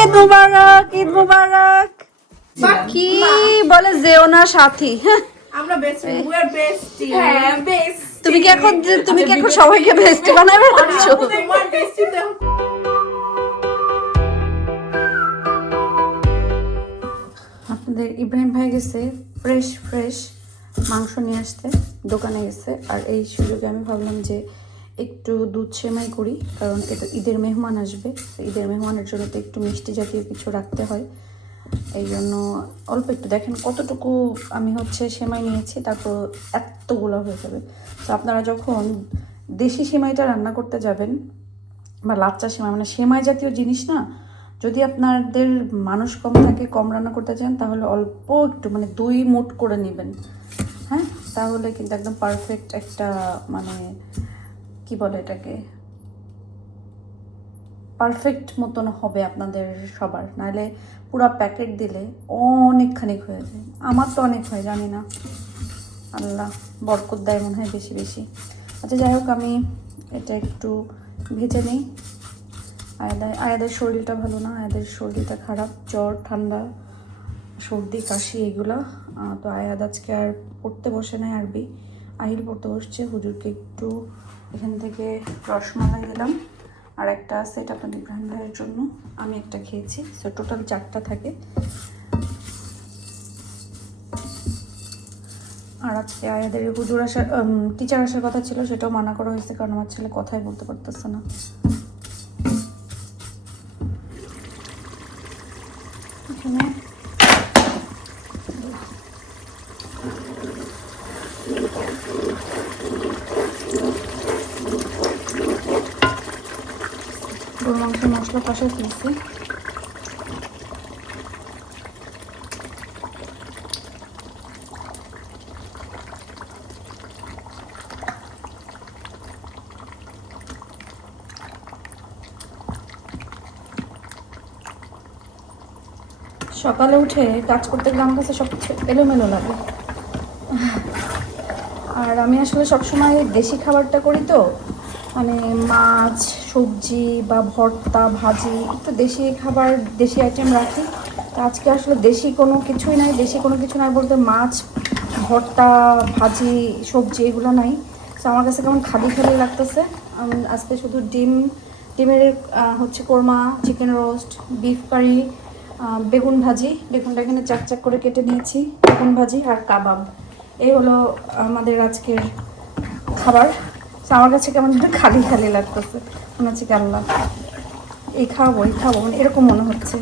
ঈদ মুবারক, ঈদ মুবারক। কি বলে যেও না সাথী। আমরা বেস্ট উই আর বেস্টি। হ্যাঁ বেস্ট। তুমি কি এখন সবাইকে বেস্টি বানাবে ভাবছো? তোমার বেস্টি তো আপনাদের ইব্রাহিম ভাই গেছে ফ্রেশ মাংস নিয়ে আসতে, দোকানে গেছে। আর এই সুযোগে আমি ভাবলাম যে একটু দুধ সেমাই করি, কারণ এটা ঈদের মেহমান আসবে। ঈদের মেহমানের জন্য তো একটু মিষ্টি জাতীয় কিছু রাখতে হয়। এই জন্য অল্প একটু, দেখেন কতটুকু আমি সেমাই নিয়েছি, তারপর এতগুলো হয়ে যাবে। তো আপনারা যখন দেশি সেমাইটা রান্না করতে যাবেন বা লাচ্চা সেমাই, মানে সেমাই জাতীয় জিনিস না, যদি আপনাদের মানুষ কম থাকে, কম রান্না করতে চান, তাহলে অল্প একটু মানে 2 মুঠ করে নেবেন। হ্যাঁ, তাহলে কিন্তু একদম পারফেক্ট একটা মানে কি বলে এটাকে, পারফেক্ট মতন হবে আপনাদের সবার। নাহলে পুরো প্যাকেট দিলে অনেকখানি হয়ে যায়। আমার তো অনেক হয়, জানি না, আল্লাহ বরকত দেয় মনে হয় বেশি বেশি। আচ্ছা যাই হোক, আমি এটা একটু ভেজে নিই। আয়াদের শরীরটা ভালো না, আয়াদের শরীরটা খারাপ, জ্বর ঠান্ডা সর্দি কাশি এগুলো। তো আয়াদ আজকে আর পড়তে বসে নাই আরবি, আহিল পড়তে বসছে। হুজুরকে একটু এখান থেকে রসমালাই দিলাম, আর একটা সেট আপনার ইব্রাহিম ভাইয়ের জন্য, আমি একটা খেয়েছি। সো টোটাল 4টা থাকে। আর আজকে আয়াদের হুজুর আসার টিচার আসার কথা ছিল, সেটাও মানা করা হয়েছে, কারণ আমার ছেলে কথাই বলতে পারতেছে না। এখানে গরু মাংসের মশলা পাশে ফেলছি। সকালে উঠে কাজ করতে গেলে আমার কাছে সব কিছু এলোমেলো লাগে। আর আমি আসলে সবসময় দেশি খাবারটা করি, তো মানে মাছ সবজি বা ভর্তা ভাজি, একটু দেশি খাবার দেশি আইটেম রাখি। তো আজকে আসলে দেশি কোনো কিছুই নাই, দেশি কোনো কিছু নাই বলতে মাছ ভর্তা ভাজি সবজি এগুলো নাই। তো আমার কাছে কেমন খালি খালি লাগতেছে। আজকে শুধু ডিমের korma, chicken roast, beef curry, বেগুন ভাজি, বেগুনটা এখানে চাক চাক করে কেটে নিয়েছি, বেগুন ভাজি আর কাবাব, এই হলো আমাদের আজকের খাবার। তো আমার কাছে কেমন যেন খালি খালি লাগতেছে, মনে হচ্ছে কি আল্লাহ এই খাবো মানে এরকম মনে হচ্ছে।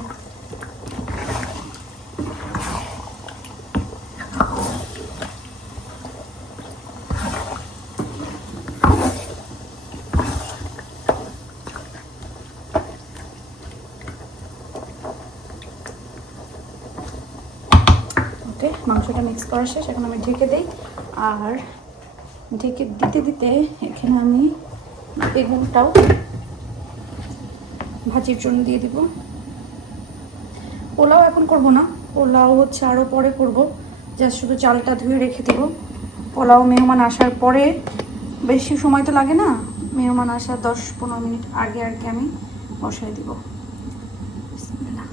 ওকে, মাংসটা মিক্স করা শেষ, এখন আমি ঢেকে দিই। আর ঢেকে দিতে দিতে এখানে আমি বেগুনটাও ভাজির জন্য দিয়ে দিব। পোলাও এখন করব না, পোলাও আরও পরে করব। জাস্ট শুধু চালটা ধুয়ে রেখে দিব। পোলাও মেহমান আসার পরে, বেশি সময় তো লাগে না, মেহমান আসার 10-15 মিনিট আগে আর কি আমি বসাই দিব। বিসমিল্লাহ।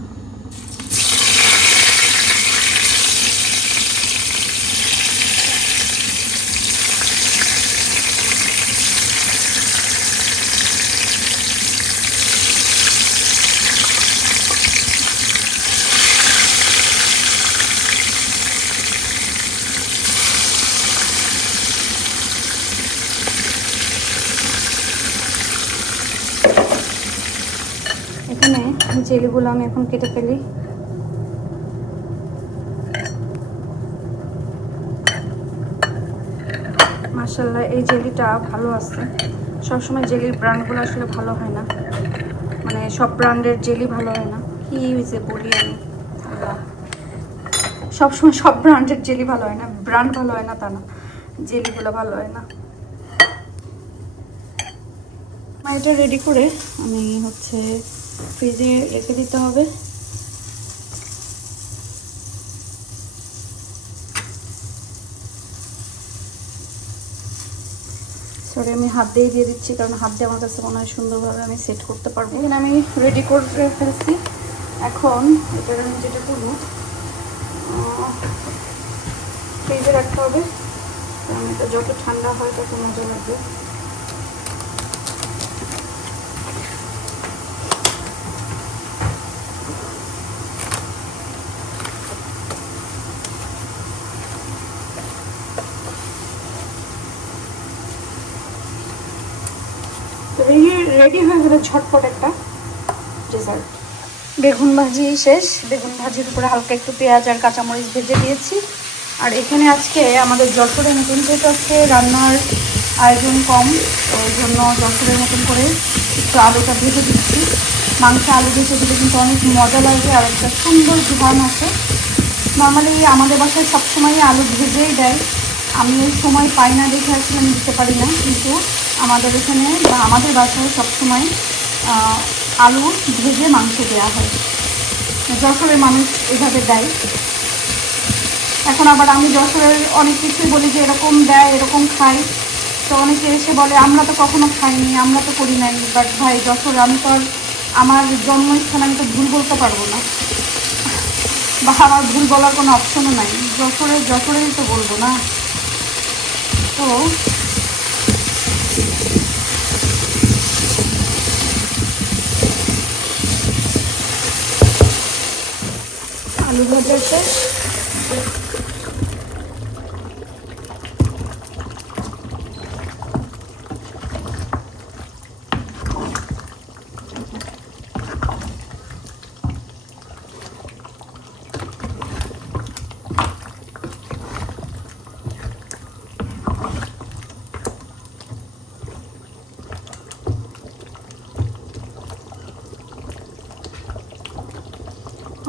এখানে জেলিগুলো আমি এখন কেটে ফেলি। মাশাআল্লাহ, এই জেলিটা ভালো আছে। সবসময় জেলির ব্র্যান্ডগুলো আসলে ভালো হয় না, মানে সব ব্র্যান্ডের জেলি ভালো হয় না। কি হয়েছে বলি আমি, আল্লাহ, সবসময় সব ব্র্যান্ডের জেলি ভালো হয় না, ব্র্যান্ড ভালো হয় না তা না, জেলিগুলো ভালো হয় না। এটা রেডি করে আমি ফ্রিজে রেখে দিতে হবে। সরি, আমি হাত দিয়ে দিচ্ছি, কারণ হাত দিয়ে আমার কাছে মনে হয় সুন্দরভাবে আমি সেট করতে পারবো। এখানে আমি রেডি করে ফেলছি এখন এটার আমি যেটা করবো ফ্রিজে রাখতে হবে, কারণ এটা যত ঠান্ডা হয় তত মজা লাগবে। রেডি হয়ে গেলে ঝটপট একটা ডেজার্ট। বেগুন ভাজি শেষ, বেগুন ভাজির উপরে হালকা একটু পেঁয়াজ আর কাঁচামরিচ ভেজে দিয়েছি। আর এখানে আজকে আমাদের যশোরের মতন, যেহেতু আজকে রান্নার আয়োজন কম, তো ওই জন্য যশোরের মতন করে একটু আলুটা ভেজে দিচ্ছি। মাংসে আলু ভেজে দিলে কিন্তু অনেক মজা লাগে আর একটা সুন্দর ঘ্রাণ আসে। নর্মালি আমাদের বাসায় সবসময়ই আলু ভেজেই দেয়, আমি ওই সময় পাই না দেখে আসলে আমি দিতে পারি না, কিন্তু আমাদের এখানে বা আমাদের বাসায় সবসময় আলু ভেজে মাংস দেওয়া হয়। যশোরের মানুষ এভাবে দেয়। এখন আবার আমি যশোরের অনেক কিছুই বলি যে এরকম দেয়, এরকম খাই, তো অনেকে এসে বলে আমরা তো কখনো খাইনি, আমরা তো করি নাই। বাট ভাই, যশোরে আমি তো আর আমার জন্মস্থান আমি তো ভুল বলতে পারবো না, বা আমার ভুল বলার কোনো অপশনও নাই। যশোরেই তো বলবো না। তো আলু ভাজা শেষ।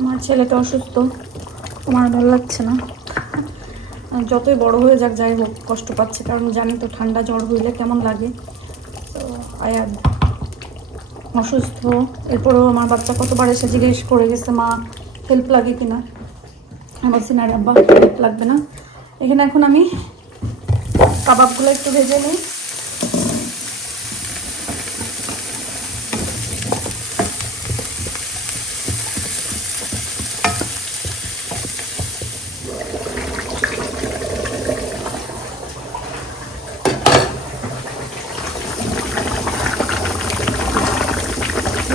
আমার ছেলেটা অসুস্থ, আমার ভালো লাগছে না। যতই বড় হয়ে যাক, যাই হোক, কষ্ট পাচ্ছে, কারণ জানি তো ঠান্ডা জ্বর হইলে কেমন লাগে। তো আয়াদ অসুস্থ, এরপরেও আমার বাচ্চা কতবার এসে জিজ্ঞেস করে গেছে মা হেল্প লাগে কিনা। আমি বলছি না রে আব্বা, হেল্প লাগবে না। এখানে এখন আমি কাবাবগুলো একটু ভেজে নিই।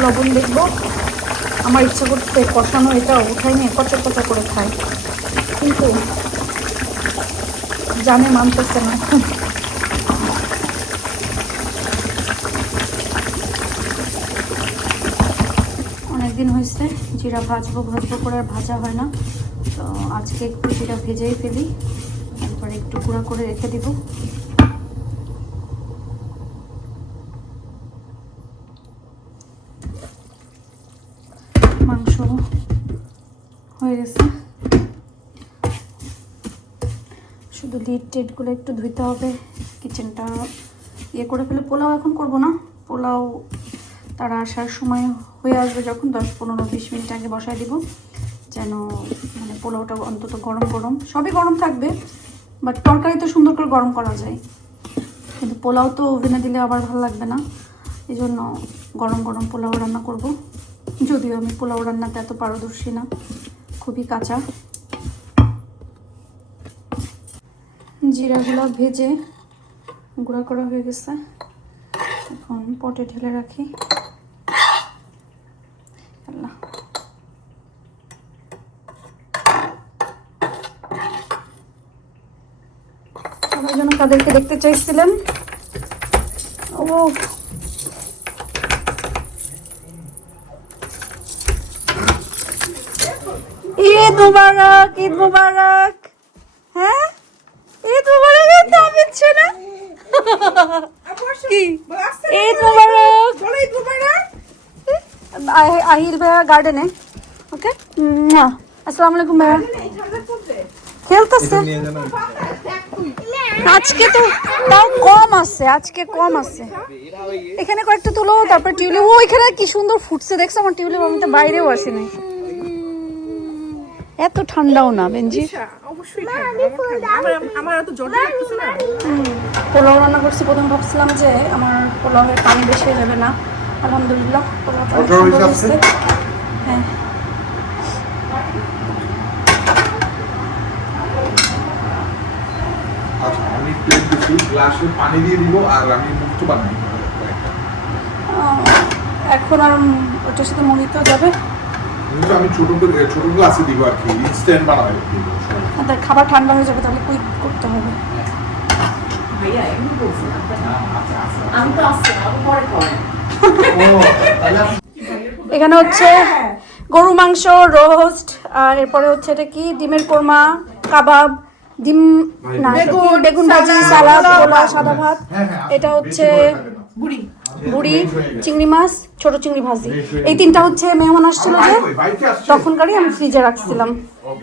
লবণ দেখবো, আমার ইচ্ছা করছে কষানো এটা উঠাই নিয়ে কচা কচা করে খাই, কিন্তু জানে মানতেছে না। অনেকদিন হয়েছে জিরা ভাজবো করে আর ভাজা হয় না, তো আজকে একটু জিরা ভেজেই ফেলি, তারপরে একটু গুঁড়া করে রেখে দিব। মাংস হয়ে গেছে, শুধু লিড টিডগুলো একটু ধুইতে হবে, কিচেনটা ইয়ে করে ফেলে। পোলাও এখন করব না, পোলাও তারা আসার সময় হয়ে আসবে, যখন 10-15-20 মিনিট আগে বসায় দিব, যেন মানে পোলাওটা অন্তত গরম গরম, সবই গরম থাকবে, বাট তরকারি তো সুন্দর করে গরম করা যায়, কিন্তু পোলাও তো ওভেনে দিলে আবার ভালো লাগবে না। এই জন্য গরম গরম পোলাও রান্না করব, যদিও আমি পোলাও রান্নাতে এত পারদর্শী না, খুবই কাঁচা। জিরাগুলো ভেজে গুঁড়া করা হয়ে গেছে, এখন পটে ঢেলে রাখি। আল্লাহ, সবাই যেন তাদেরকে দেখতে চাইছিলেন। ও ঈদ মুবারক, ঈদ মুবারক। হ্যাঁ, ঈদ মুবারক। দিচ্ছে না কি? ঈদ মুবারক, আহির ভাইয়া গার্ডেনে। ওকে, আসসালামু আলাইকুম ভাইয়া। খেলতেছে আজকে, তো তাও কম আছে, আজকে কম আছে। এখানে কয়েকটা তুলো, তারপর টিউলিপ। ও এখানে কি সুন্দর ফুটছে দেখছো আমার টিউলিপ, আমি তো বাইরেও আসি নাই। এত ঠান্ডাও না বেঞ্জি। পোলাও রান্না করছি, প্রথম ভাবছিলাম যে আমার পোলাওয়ের পানি বেশি হয়ে যাবে না, আলহামদুলিল্লাহ পোলাওটা হ্যাঁ করছি, গ্লাসে পানি দিয়ে দিব আর আমি মুক্ত বানাই এখন আর ওটার সাথে মোহিতো যাবে। কিন্তু আমি ছোট গ্লাসে দিব আর কি, ইনস্ট্যান্ট বানাই দিব। তার খাবার ঠান্ডা হয়ে যাবে, তাহলে কুইক করতে হবে। ভাইয়া এমনি বলছি না, আমি তো আসছি না, আমি পরে খাওয়াই। এখানে হচ্ছে গরু মাংস রোস্ট, আর এরপরে হচ্ছে এটা কি ডিমের কোরমা, কাবাব, ডিম না বেগুন ভাজি, সালাদ, পোলা, সাদা ভাত। এটা হচ্ছে বুড়ি, চিংড়ি মাছ, ছোট চিংড়ি ভাজি। এই তিনটা হচ্ছে মেহমান আসছিল যে তখনকারই আমি ফ্রিজে রাখছিলাম।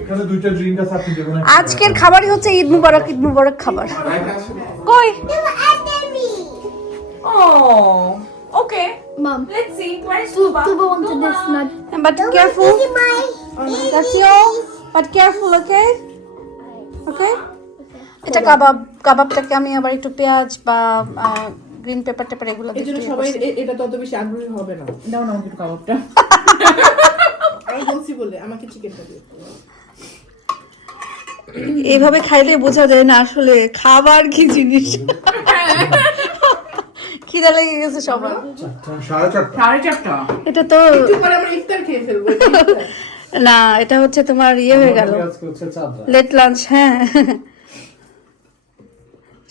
এখানে দুইটা ড্রিঙ্ক আছে, আপনি যেকোনো আজকের খাবারই হচ্ছে ঈদ মুবারক খাবার। কই Oh, okay. Mom, Let's see. Where is Tuba? Tuba wanted this nut. but careful, that's your, but careful, okay? Okay? এটা কাবাবটাকে আমি আবার একটু পেঁয়াজ বা গ্রিন পেপার টেপার এগুলো এই জন্য দিয়ে সবাই এটা তত বেশি আগ্রহী হবে না। দাও না আমাকে কাবাবটা। আমি বলছি বলে আমাকে চিকেনটা দিও। এইভাবে খাইলে বোঝা যায় না আসলে খাবার কি জিনিস। খিদা লেগে গেছে সবার। 4:30। এটা তো একটু পরে আমরা ইফতার খেয়ে ফেলবো। না, এটা হচ্ছে তোমার ইয়ে হয়ে গেল লেট লাঞ্চ। হ্যাঁ,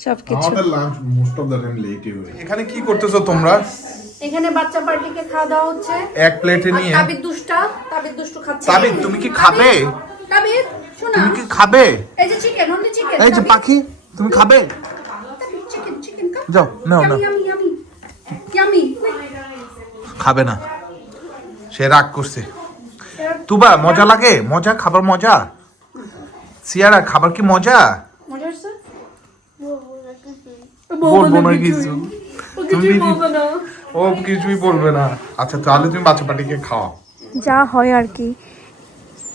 সবকিছু আমাদের lunch most of the time লেটই হয়। এখানে কি করতেছো তোমরা? এখানে বাচ্চা পার্টিকে খাওয়া দাওয়া হচ্ছে। এক প্লেটে নিয়ে তাবিদ দুষ্টু খাচ্ছে। তাবিদ, তুমি কি খাবে? তাবিদ শোনা, তুমি কি খাবে? এই যে চিকেন, অনলি চিকেন। এই যে পাখি, তুমি খাবে? চিকেন যাও, নাও নাও। ইয়ামি খাবে না, সে রাগ করছে। তুবা, মজা লাগে? মজা, খাবার মজা? সিয়ারা, খাবার কি মজা? মজা হচ্ছে? বলবো না কিছু, তুমি ও কিছুই বলবে না। আচ্ছা, তাহলে তুমি বাচ্চা পাটিকে খাওয়া। যা হয় আর কি।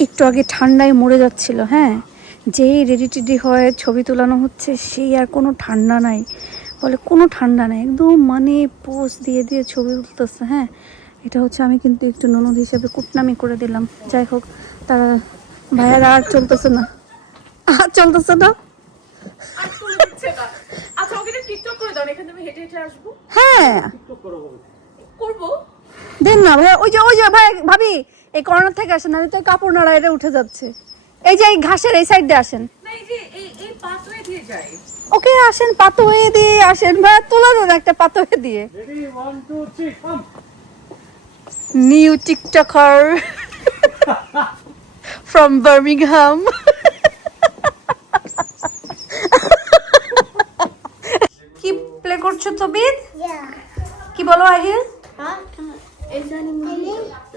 একটু আগে ঠান্ডায় মরে যাচ্ছিল, হ্যাঁ, যেই রেডি টেডি হয় ছবি তোলানো হচ্ছে, সেই আর কোনো ঠান্ডা নাই, বলে কোনো ঠান্ডা নাই, একদম মানে পোজ দিয়ে দিয়ে ছবি তুলতেছে। হ্যাঁ, এটা হচ্ছে আমি কিন্তু একটু ননদ হিসেবে কুটনামি করে দিলাম। যাই হোক, তারা ভাইয়ারা আর চলতেছে না। আচ্ছা, ওকে টিকটক করে দাও, এখানে আমি হেঁটে হেঁটে আসবো। হ্যাঁ, করবো। দেন না ভাইয়া, ওই যে ভাই ভাবি এই কর্নার থেকে আসেন, আমি তো কাপড় নাড়া এটা উঠে যাচ্ছে। এই যে এই ঘাসের এই সাইড দিয়ে আসেন। না, এই যে এই পাথওয়ে দিয়ে যায়। ওকে, আসেন, পাতোয়ে দিয়ে আসেন ভাইয়া, তোলা দেন একটা পাতোয়ে দিয়ে। New TikToker from Birmingham. কি প্লে করছো তবিদ? Yeah. কি বলো Ahil? Huh? Is there any more?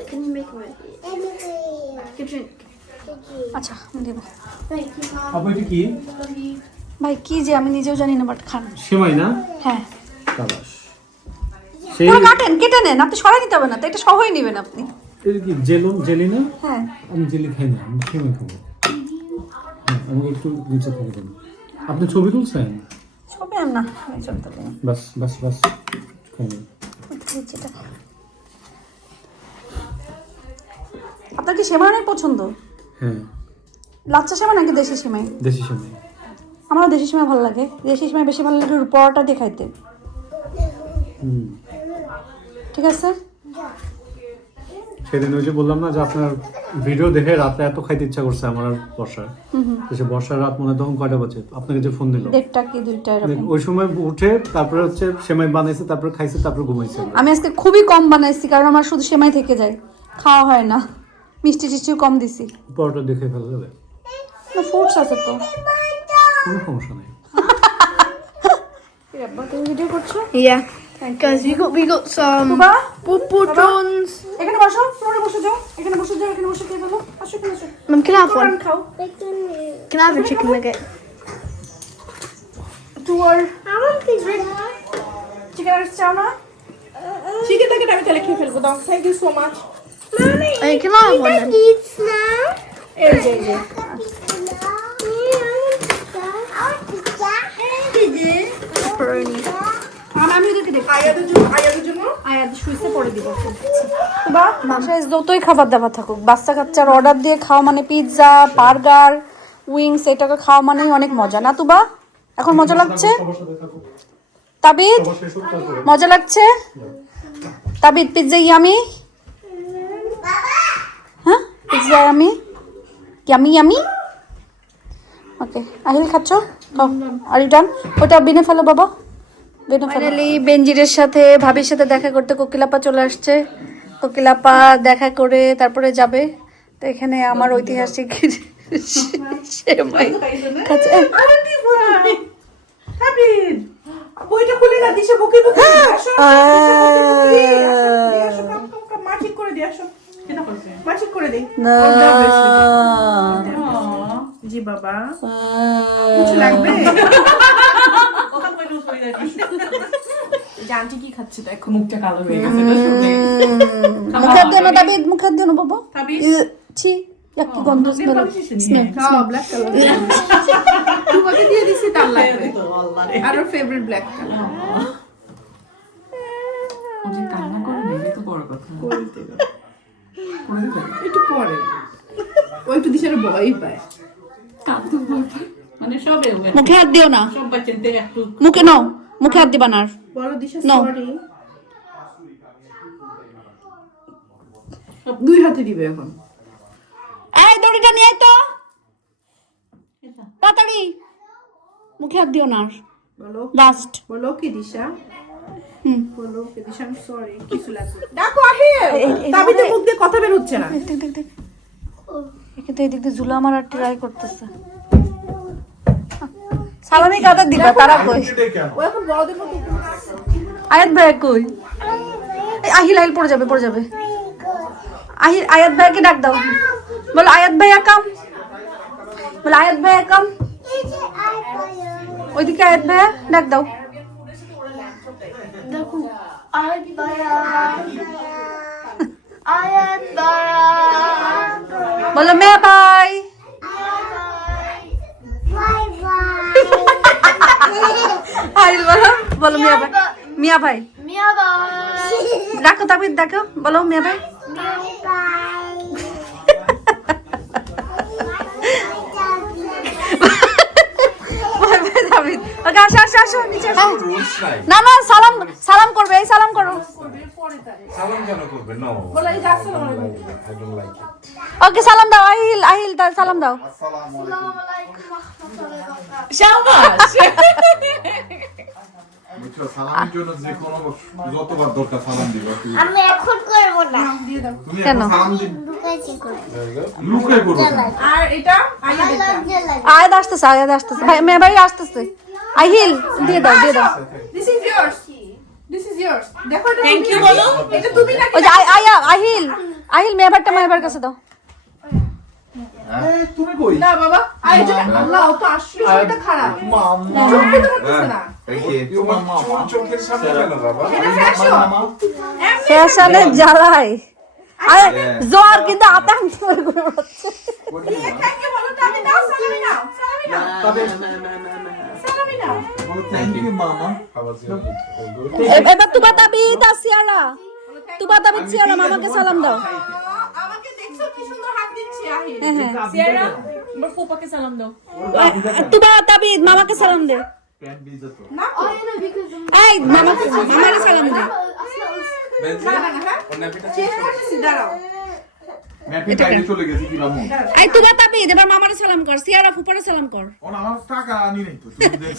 Can you make me? Good drink. আচ্ছা, আমি দেবো। Thank you, Mom. আপু এটা কি? Love you. ভাই কি যে আমি নিজেও জানি না, বাট খান। সেমাই না? হ্যাঁ, সাবাস। সেই পুরো কেটে নেন, আপনি সরাই নিতে হবে না তো, এটা সহই নেবেন আপনি। এটা কি জেলি না? হ্যাঁ, আমি জেলি খাই না, আমি সেমাই খাবো। হ্যাঁ, আমাকে একটু নিচে থেকে দিন। আপনি ছবি তুলছেন? ছবি আর না, আমি চলতে পারি। বাস বাস বাস, খাই না। আপনার কি সেমাই অনেক পছন্দ? হ্যাঁ, লাচ্চা সেমাই নাকি দেশি সেমাই? দেশি সেমাই। আমারও দেশি সেমাই ভালো লাগে। দেশি সেমাই বেশি ভালো লাগে পরোটা দিয়ে খাইতে। ঠিক আছে। সেদিন ওই যে বললাম না যে আপনার ভিডিও দেখে রাতে এত খাইতে ইচ্ছা করছে আমার আর বর্ষার। তো সে বর্ষার রাত মনে হয় তখন কয়টা বাজে আপনাকে যে ফোন দিল? 1:30 কি 2টা এরকম। ওই সময় উঠে তারপরে হচ্ছে সেমাই বানাইছে, তারপরে খাইছে, তারপরে ঘুমাইছে। আমি আজকে খুবই কম বানাইছি, কারণ আমার শুধু সেমাই থেকে যায়, খাওয়া হয় না। মিষ্টি টিষ্টিও কম দিছি। পরোটা দেখে ফেলা যাবে, না ফ্রুটস আছে তো। কোনো সমস্যা নেই। তুমি ভিডিও করছো? Yeah. Guys, we got some বাবা, prawns. এখানে বসো, ফ্লোরে বসে যাও, এখানে বসে যাও, এখানে বসে খেয়ে ফেলো। আসো, এখানে আসো। Mum, can I have ফ্লোরে one? খাও। Can I have a chicken nugget? টুয়ার I want this red. Chicken আর চাও না? চিকেনটাকে আমি তাহলে খেয়ে ফেলবো। দাও, thank you so much. Hey, can I have one then? এই যে এই যে Pepperoni. আমি ওদেরকে দেখি। আয়াদের জন্য আয়াত শুইতে পরে দিব। বা বাসায় যতই খাবার দাবার থাকুক, বাচ্চা কাচ্চার অর্ডার দিয়ে খাওয়া মানে পিৎজা, বার্গার, উইংস, এটাকে খাওয়া মানেই অনেক মজা না তুবা? এখন মজা লাগছে? সবার সাথে থাকো। তাবিদ সবার শেষ হোক তারপরে। মজা লাগছে? Tabid pizza yummy? হ্যাঁ pizza yummy? Yummy yummy? Okay Ahil খাচ্ছ? খাও। Are you done? ওটা বিনে ফেলো বাবা, বিনে ফেলো। ফাইনালি বেনজিরের সাথে ভাবির সাথে দেখা করতে কোকিলাপা চলে আসছে। কোকিলাপা দেখা করে তারপরে যাবে। তো এখানে আমার ঐতিহাসিক সেমাই খাচ্ছে। তাবিদ বইটা খুলে না দিশে বুকে বুকে আসো মা ঠিক করে দি আসো মা ঠিক করে দে না জি বাবা কিছু লাগবে জানটি কি খাচ্ছে দেখো মুখটা কালো হয়ে গেছে মুখে দিও না তাবিদ, মুখে দিও না বাবা। তাবিদ? ছি কি গন্ধ স্মেল স্মেল। খাও ব্ল্যাক কালার তোমাকে দিয়ে দিছি তার লাগবে আর ওর ফেভারিট ব্ল্যাক কালার যে কান্না করে নেবে তো বড় কথা করে দেবে একটু পরে ওই একটু দিশার ভয়ই পায় কাঁদতে ভয় পায়। মানে সবে মুখে হাত দিও না, সব বাচ্চাদের একটু মুখে নাও, মুখে হাত দিবা না আর। বলো দিশা No. সরি দুই হাতে দিবে এখন এই দড়িটা নিয়ে আয় তো তাড়াতাড়ি, মুখে হাত দিও না আর। বলো লাস্ট বলো কি দিশা বলো কি দিশা আমি সরি কিছু লাগবে ডাকো এই তাবিদের মুখ দিয়ে কথা বের হচ্ছে না দেখ দেখ দেখ এখানে তো এদিক দিয়ে ঝুলা মারার ট্রাই করতেছে। সালামি কাদের দিবা তারা কই? ও এখন বড়দের মতো আয়াত ভাই কই? এই আহিল আহিল পড়ে যাবে, পড়ে যাবে। আহিল আয়াত ভাইকে ডাক দাও, বলো আয়াত ভাইয়া কাম, বলো আয়াত ভাইয়া কাম। ওইদিকে আয়াত ভাইয়া ডাক দাও। দেখো আয়াত বায়া আয়াত বায়া বলো মেয়া ভাই। আহিল বলো, বলো মিয়া ভাই, মিয়া ভাই মিয়া বাই ডাকো, তাবিদ ডাকো, বলো মিয়া ভাই। ভাই ভাই তাবিদ। ওকে আসো আসো আসো নিচে আসো। না না সালাম সালাম করবে, এই সালাম করো। সালাম কেন করবে? নো, বলো এই যাচ্ছে না আই ডোন্ট লাইক ইট। ওকে সালাম দাও, আহিল আহিল তার সালাম দাও। আসসালামু আলাইকুম রাহমাতুল্লাহি ওয়া বারাকাতুহু শাবাশ বুঝছো, সালামের জন্য যে কোনো যতবার দরকার সালাম দিবা। আমি এখন করব না, তুমি কেন? এখন সালাম দিবে, লুকাইছি করব। লুকাই করবে। আর এটা আইয়া I love you like আয়াত আসতেছে, আয়াত আসতেছে, ভাই মেয়া ভাই আসতেছে। আহিল দিয়ে দাও, দিয়ে দাও। This is years this is years দেখো এটা থ্যাংক ইউ তুমি বলো নাকি? এটা তুমি নাকি ওই যে আয়া আহিল আহিল মেয়া ভাইটা মেয়া ভাইয়ের কাছে দাও। হ্যাঁ, তুমি কই? না বাবা আয়োজন আল্লাহ ও তো আসলে শরীরটা খারাপ চোখে তো করতেছে না তোমার চোখের সামনে কেন বাবা? এটা ফ্যাশন ফ্যাশনের জ্বালায় আরে জোয়ার কিন্তু আতঙ্ক করে করে উড়াচ্ছে। থ্যাংক ইউ বলো তো আমি দাও সালামি নাও সালামি নাও সালামি নাও থ্যাংক ইউ মামা। এবার তুবা তাবিদ আসিয়ারা, তুবা তাবিদ সিয়ারা মামাকে সালাম দাও। আমাকে দেখছো কি সুন্দর হাত দিচ্ছি আহিল হ্যাঁ হ্যাঁ সিয়ারা আমার ফুপাকে সালাম দাও তুবা তাবিদ মামাকে সালাম দে। না Oh, you know, because এই মামাকে মামারে সালাম দে। না চেঞ্জ করতেছি দাঁড়াও ম্যাপি বাইরে চলে গেছে কি রামু? এই তুবা তাবিদ এবার মামারে সালাম কর, সিয়ারা ফুপারে সালাম কর। ওনা আমার টাকা আনি নাই তো, শুধু দেখ।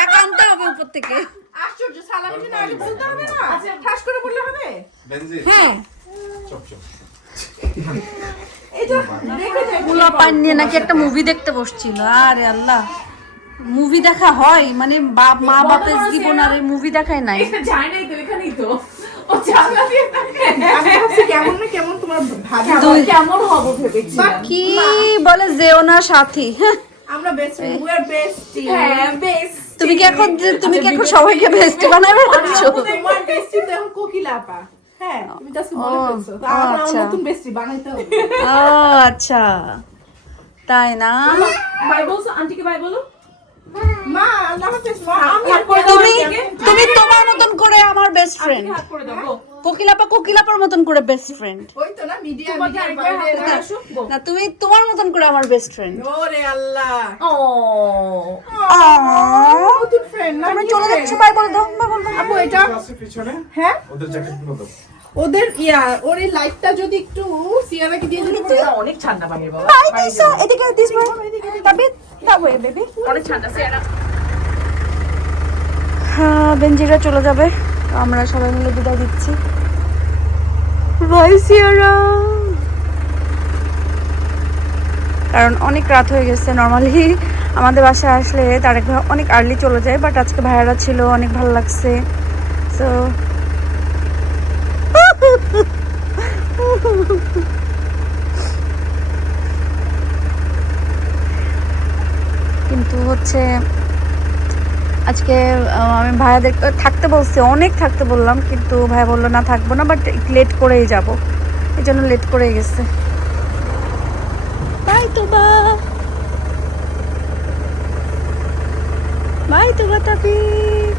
টাকা আনতে হবে উপর থেকে। আশ্চর্য সালামি জন্য আগে বলতে হবে না ঠাস করে বললে হবে বেনজির হ্যাঁ চপ চপ। এটা দেখে যাই পোলা পান নিয়ে নাকি একটা মুভি দেখতে বসছিল। আরে আল্লাহ, মুভি দেখা হয় মানে বাপ মা বাপের জীবন আর মুভি দেখায় নাই। যায় নাই তো এখানেই তো ও জানলা দিয়ে আমি ভাবছি কেমন না কেমন তোমার ভাবি কেমন হবো ভেবেছি কি বলে যেও না সাথী। হ্যাঁ, আমরা বেস্ট উই আর বেস্টি হ্যাঁ বেশ তুমি কি এখন সবাইকে বেস্ট বানাবে ভাবছো? তোমার বেস্টি তো এখন কোকিলা আপা হ্যাঁ তুমি তো বলে ফেলছো তো আমরা আচ্ছা। নতুন বেস্টি বানাইতে হবে ও আচ্ছা তাই না? বাই বলছো আন্টিকে বাই বলো মা আল্লাহ হাফেজ মা আমি হাত করে দাও তুমি আন্টিকে। তুমি তোমার মতন করে আমার বেস্ট ফ্রেন্ড। হাত করে দাও গো কোকিলাপার মতন করে বেস্ট ফ্রেন্ড। ওই তো না মিডিয়া তোমাকে আরেকবার হাতে ধরে আসো। Go. না তুমি তোমার মতন করে আমার বেস্ট ফ্রেন্ড। ওরে আল্লাহ Oh. নতুন ফ্রেন্ড না আমরা চলে যাচ্ছি, বাই বলে দাও, বাই বলে দাও। আপু এটা হ্যাঁ ওদের ওর এই লাইটটা যদি একটু সিয়ারাকে দিয়ে দিলে এটা অনেক ঠান্ডা বাইরে বাবা। বাই দিশা, এদিকে দিস বাই। তবে দাও বেবি। অনেক ঠান্ডা সিয়ারা। হ্যাঁ, বেঞ্জিরা চলে যাবে, আমরা সবাই মিলে বিদায় দিচ্ছি। বাই সিয়ারা। কারণ অনেক রাত হয়ে গেছে। নর্মালি আমাদের বাসায় আসলে তারেক ভাই অনেক আর্লি চলে যায়, বাট আজকে ভাইয়ারা ছিল, অনেক ভালো লাগছে। সো কিন্তু হচ্ছে আজকে আমি ভাইয়াদের থাকতে বলছি, অনেক থাকতে বললাম, কিন্তু ভাইয়া বললো না থাকবো না, বাট লেট করেই যাব, এই জন্য লেট করেই গেছে। বাই তোবা, বাই তোবা তাবিক।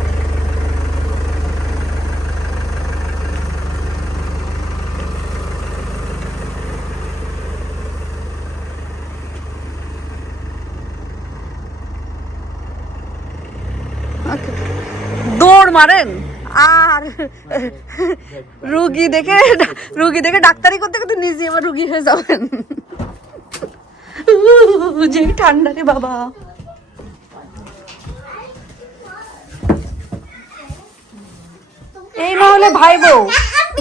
দৌড় মারেন আর রুগী দেখে ডাক্তারি করতে করতে নিজে এবার রুগী হয়ে যাবেন। যে ঠান্ডা রে বাবা। এই না হলে ভাই বউ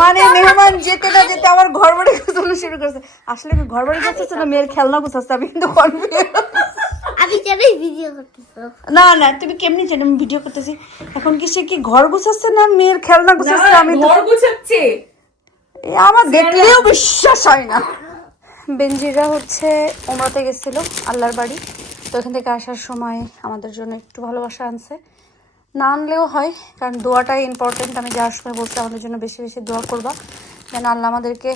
মানে মেহমান যেতে না যেতে আমার ঘর বাড়ি গোছানো শুরু করেছে। আসলে আমি ঘর বাড়ি গোছাচ্ছি না, মেয়ের খেলনা গোছাচ্ছি, আমি কিন্তু আমি জানি ভিডিও করতেছো। না না, তুমি কেমনি জানো আমি ভিডিও করতেছি? এখন কি সে কি ঘর গোছাচ্ছে না মেয়ের খেলনা গোছাচ্ছে? আমি তো ঘর গুছাচ্ছে। আমার দেখলেও বিশ্বাস হয় না। বেঞ্জিরা হচ্ছে ওমরাতে গেছিল আল্লাহর বাড়ি, তো এখান থেকে আসার সময় আমাদের জন্য একটু ভালোবাসা আনছে। না আনলেও হয়, কারণ দোয়াটাই ইম্পর্টেন্ট। আমি যাওয়ার সময় বলছি আমাদের জন্য বেশি বেশি দোয়া করবা, যেন আল্লাহ আমাদেরকে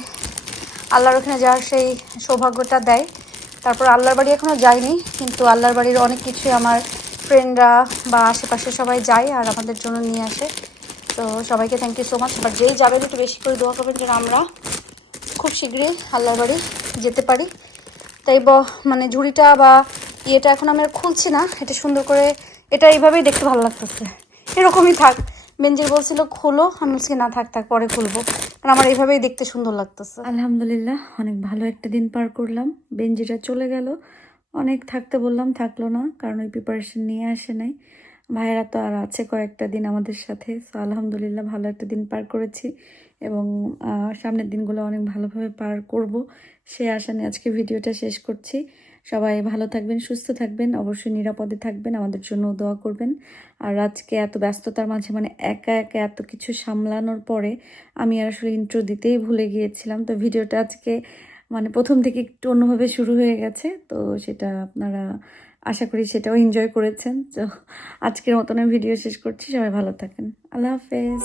আল্লাহর ওখানে যাওয়ার সেই সৌভাগ্যটা দেয়। তারপর আল্লাহর বাড়ি এখনও যাইনি, কিন্তু আল্লাহর বাড়ির অনেক কিছুই আমার ফ্রেন্ডরা বা আশেপাশে সবাই যায় আর আমাদের জন্য নিয়ে আসে। তো সবাইকে থ্যাংক ইউ সো মাচ। আবার যেই যাবেন একটু বেশি করে দোয়া করবেন যেন আমরা খুব শীঘ্রই আল্লাহর বাড়ি যেতে পারি। তাই মানে ঝুড়িটা বা ইয়েটা এখন আমি আর খুলছি না, এটা সুন্দর করে, এটা এইভাবেই দেখতে ভালো লাগতেছে, এরকমই থাক। বেঞ্জির বলছিল খোলো, আমি বলছি না থাক পরে খুলবো, কারণ আমার এইভাবেই দেখতে সুন্দর লাগতেছে। আলহামদুলিল্লাহ অনেক ভালো একটা দিন পার করলাম। বেঞ্জিরা চলে গেল, অনেক থাকতে বললাম থাকলো না, কারণ ওই প্রিপারেশন নিয়ে আসে নাই। ভাইয়েরা তো আর আছে কয়েকটা দিন আমাদের সাথে। সো আলহামদুলিল্লাহ ভালো একটা দিন পার করেছি এবং সামনের দিনগুলো অনেক ভালোভাবে পার করব সে আশা নিয়ে আজকে ভিডিওটা শেষ করছি। সবাই ভালো থাকবেন, সুস্থ থাকবেন, অবশ্যই নিরাপদে থাকবেন, আমাদের জন্য দোয়া করবেন। আর আজকে এত ব্যস্ততার মাঝে মানে একা একা এত কিছু সামলানোর পরে আমি আর আসলে ইন্ট্রো দিতেই ভুলে গিয়েছিলাম। তো ভিডিওটা আজকে মানে প্রথম থেকে একটু অন্যভাবে শুরু হয়ে গেছে, তো সেটা আপনারা আশা করি সেটাও এনজয় করেছেন। তো আজকের মতন আমি ভিডিও শেষ করছি, সবাই ভালো থাকেন, আল্লাহ হাফেজ।